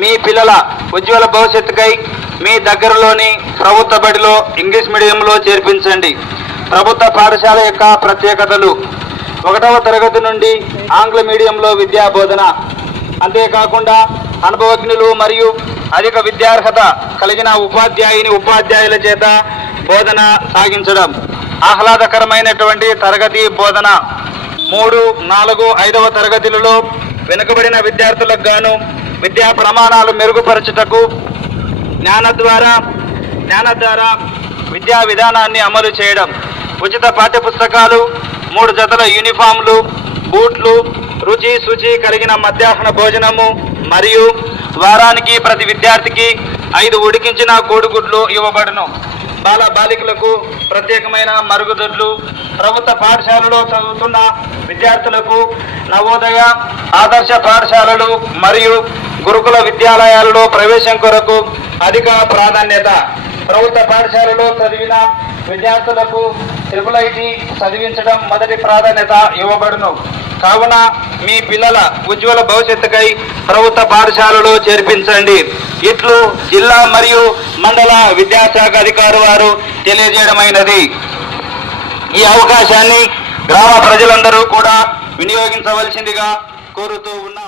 మీ పిల్లల ఉజ్వల భవిష్యత్తుకై మీ దగ్గరలోని ప్రభుత్వ బడిలో ఇంగ్లీష్ మీడియంలో చేర్పించండి. ప్రభుత్వ పాఠశాల యొక్క ప్రత్యేకతలు: 1వ తరగతి నుండి ఆంగ్ల మీడియంలో విద్యా బోధన, అంతేకాకుండా అనుభవజ్ఞులు మరియు అధిక విద్యార్హత కలిగిన ఉపాధ్యాయుల చేత బోధన సాగించడం. ఆహ్లాదకరమైనటువంటి తరగతి బోధన. 3, 4, 5వ తరగతులలో వెనుకబడిన విద్యార్థులకు గాను విద్యా ప్రమాణాలు మెరుగుపరచుటకు జ్ఞాన ద్వారా విద్యా విధానాన్ని అమలు చేయడం. ఉచిత పాఠ్యపుస్తకాలు, 3 జతల యూనిఫామ్లు, బూట్లు, రుచి శుచి కలిగిన మధ్యాహ్న భోజనము మరియు వారానికి ప్రతి విద్యార్థికి 5 ఉడికించిన కోడిగుడ్లు ఇవ్వబడును. బాలికలకు ప్రత్యేకమైన మరుగుదొడ్లు. ప్రభుత్వ పాఠశాలలో చదువుతున్న విద్యార్థులకు నవోదయ, ఆదర్శ పాఠశాలలు మరియు గురుకుల విద్యాలయాలలో ప్రవేశం కొరకు అధిక ప్రాధాన్యత. ప్రభుత్వ పాఠశాలలో చదివిన విద్యార్థులకు IIIT చదివించడం మొదటి ప్రాధాన్యత ఇవ్వబడును. కావున మీ పిల్లల ఉజ్వల భవిష్యత్తుకై ప్రభుత్వ పాఠశాలలో చేర్పించండి. ఇట్లు జిల్లా మరియు మండల విద్యాశాఖ అధికారి వారు తెలియజేయడమైనది. ఈ అవకాశాన్ని గ్రామ ప్రజలందరూ కూడా వినియోగించవలసిందిగా కోరుతూ ఉన్నాం.